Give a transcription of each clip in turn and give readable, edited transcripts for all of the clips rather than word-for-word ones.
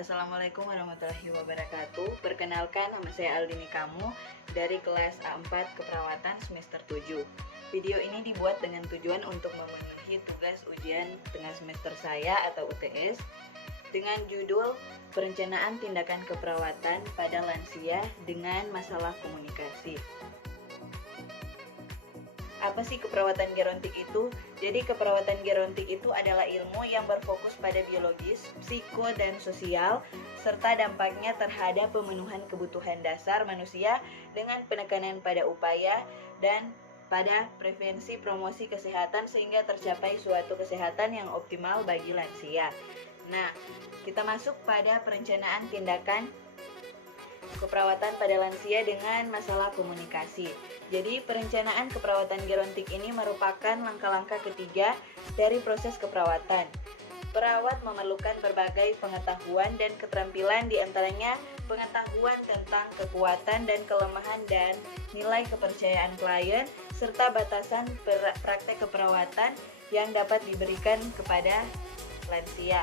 Assalamualaikum warahmatullahi wabarakatuh. Perkenalkan, nama saya Aldini Kamu dari kelas A4 Keperawatan semester 7. Video ini dibuat dengan tujuan untuk memenuhi tugas ujian tengah semester saya atau UTS dengan judul Perencanaan Tindakan Keperawatan pada Lansia dengan Masalah Komunikasi. Apa sih keperawatan gerontik itu? Jadi keperawatan gerontik itu adalah ilmu yang berfokus pada biologis, psiko, dan sosial, serta dampaknya terhadap pemenuhan kebutuhan dasar manusia dengan penekanan pada upaya dan pada prevensi promosi kesehatan sehingga tercapai suatu kesehatan yang optimal bagi lansia. Nah, kita masuk pada perencanaan tindakan keperawatan pada lansia dengan masalah komunikasi. Jadi, perencanaan keperawatan gerontik ini merupakan langkah-langkah ketiga dari proses keperawatan. Perawat memerlukan berbagai pengetahuan dan keterampilan, diantaranya pengetahuan tentang kekuatan dan kelemahan dan nilai kepercayaan klien, serta batasan praktek keperawatan yang dapat diberikan kepada lansia.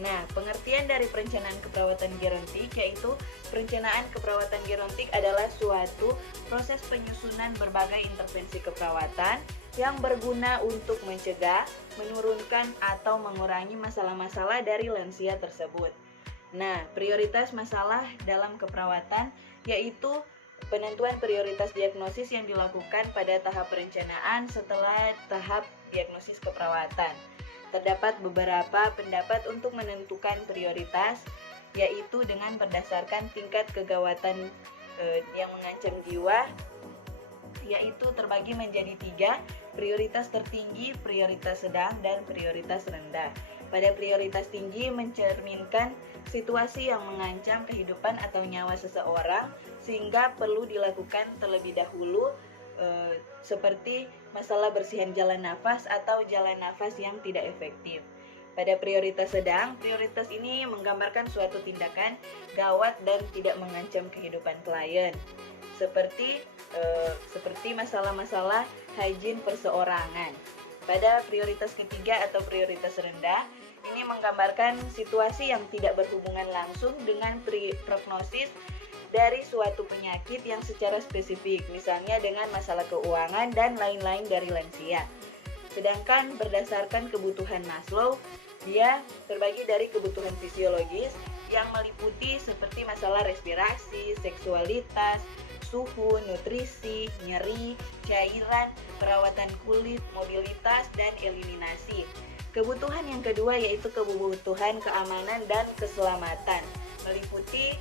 Nah, pengertian dari perencanaan keperawatan gerontik yaitu perencanaan keperawatan gerontik adalah suatu proses penyusunan berbagai intervensi keperawatan yang berguna untuk mencegah, menurunkan, atau mengurangi masalah-masalah dari lansia tersebut. Nah, prioritas masalah dalam keperawatan yaitu penentuan prioritas diagnosis yang dilakukan pada tahap perencanaan setelah tahap diagnosis keperawatan. Terdapat beberapa pendapat untuk menentukan prioritas, yaitu dengan berdasarkan tingkat kegawatan yang mengancam jiwa, yaitu terbagi menjadi 3, prioritas tertinggi, prioritas sedang, dan prioritas rendah. Pada prioritas tinggi mencerminkan situasi yang mengancam kehidupan atau nyawa seseorang, sehingga perlu dilakukan terlebih dahulu seperti masalah bersihan jalan nafas atau jalan nafas yang tidak efektif. Pada prioritas sedang, prioritas ini menggambarkan suatu tindakan gawat dan tidak mengancam kehidupan klien, seperti masalah-masalah higien perseorangan. Pada prioritas ketiga atau prioritas rendah, ini menggambarkan situasi yang tidak berhubungan langsung dengan prognosis dari suatu penyakit yang secara spesifik, misalnya dengan masalah keuangan dan lain-lain dari lansia. Sedangkan berdasarkan kebutuhan Maslow, dia terbagi dari kebutuhan fisiologis yang meliputi seperti masalah respirasi, seksualitas, suhu, nutrisi, nyeri, cairan, perawatan kulit, mobilitas, dan eliminasi. Kebutuhan yang kedua yaitu kebutuhan keamanan dan keselamatan, meliputi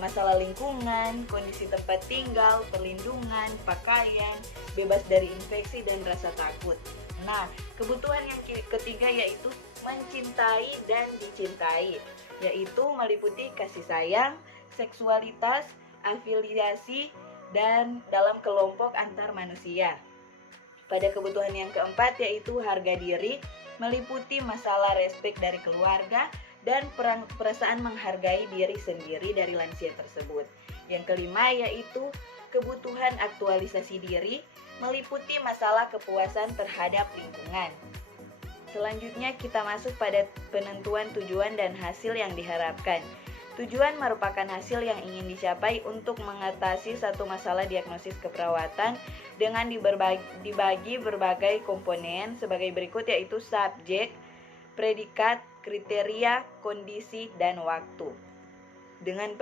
masalah lingkungan, kondisi tempat tinggal, perlindungan, pakaian, bebas dari infeksi, dan rasa takut. Nah, kebutuhan yang ketiga yaitu mencintai dan dicintai, yaitu meliputi kasih sayang, seksualitas, afiliasi, dan dalam kelompok antar manusia. Pada kebutuhan yang keempat yaitu harga diri, meliputi masalah respek dari keluarga, dan perasaan menghargai diri sendiri dari lansia tersebut. Yang kelima yaitu kebutuhan aktualisasi diri, meliputi masalah kepuasan terhadap lingkungan. Selanjutnya kita masuk pada penentuan tujuan dan hasil yang diharapkan. Tujuan merupakan hasil yang ingin dicapai untuk mengatasi satu masalah diagnosis keperawatan dengan dibagi berbagai komponen sebagai berikut, yaitu subjek, predikat, kriteria, kondisi, dan waktu. Dengan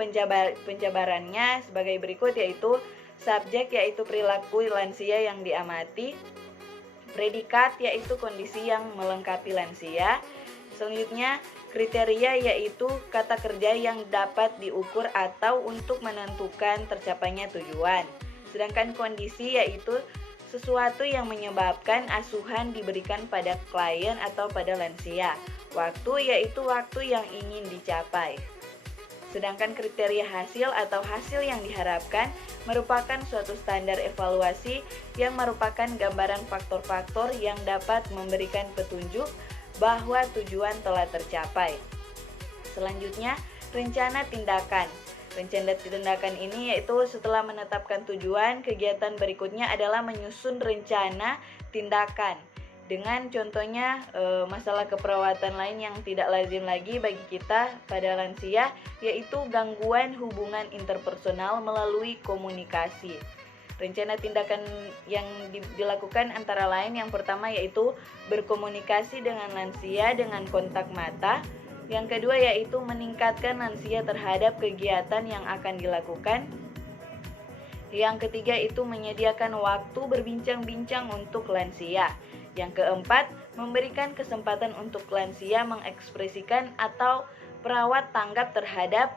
penjabarannya sebagai berikut, yaitu subjek yaitu perilaku lansia yang diamati, predikat yaitu kondisi yang melengkapi lansia, selanjutnya kriteria yaitu kata kerja yang dapat diukur atau untuk menentukan tercapainya tujuan, sedangkan kondisi yaitu sesuatu yang menyebabkan asuhan diberikan pada klien atau pada lansia. Waktu yaitu waktu yang ingin dicapai. Sedangkan kriteria hasil atau hasil yang diharapkan merupakan suatu standar evaluasi yang merupakan gambaran faktor-faktor yang dapat memberikan petunjuk bahwa tujuan telah tercapai. Selanjutnya, rencana tindakan. Rencana tindakan ini yaitu setelah menetapkan tujuan, kegiatan berikutnya adalah menyusun rencana tindakan Dengan contohnya masalah keperawatan lain yang tidak lazim lagi bagi kita pada lansia, yaitu gangguan hubungan interpersonal melalui komunikasi. Rencana tindakan yang dilakukan antara lain yang pertama yaitu berkomunikasi dengan lansia dengan kontak mata. Yang kedua yaitu meningkatkan lansia terhadap kegiatan yang akan dilakukan. Yang ketiga itu menyediakan waktu berbincang-bincang untuk lansia. Yang keempat, memberikan kesempatan untuk lansia mengekspresikan atau perawat tanggap terhadap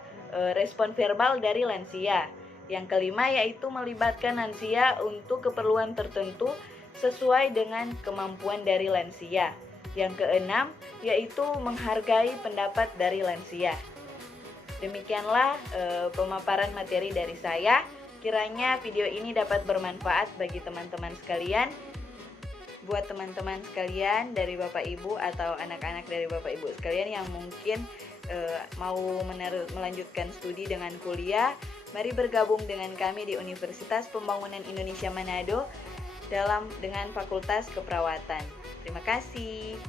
respon verbal dari lansia. Yang kelima yaitu melibatkan lansia untuk keperluan tertentu sesuai dengan kemampuan dari lansia. Yang keenam yaitu menghargai pendapat dari lansia. Demikianlah pemaparan materi dari saya. Kiranya video ini dapat bermanfaat bagi teman-teman sekalian. Buat teman-teman sekalian dari Bapak Ibu atau anak-anak dari Bapak Ibu sekalian yang mungkin mau melanjutkan studi dengan kuliah, mari bergabung dengan kami di Universitas Pembangunan Indonesia Manado dengan Fakultas Keperawatan. Terima kasih.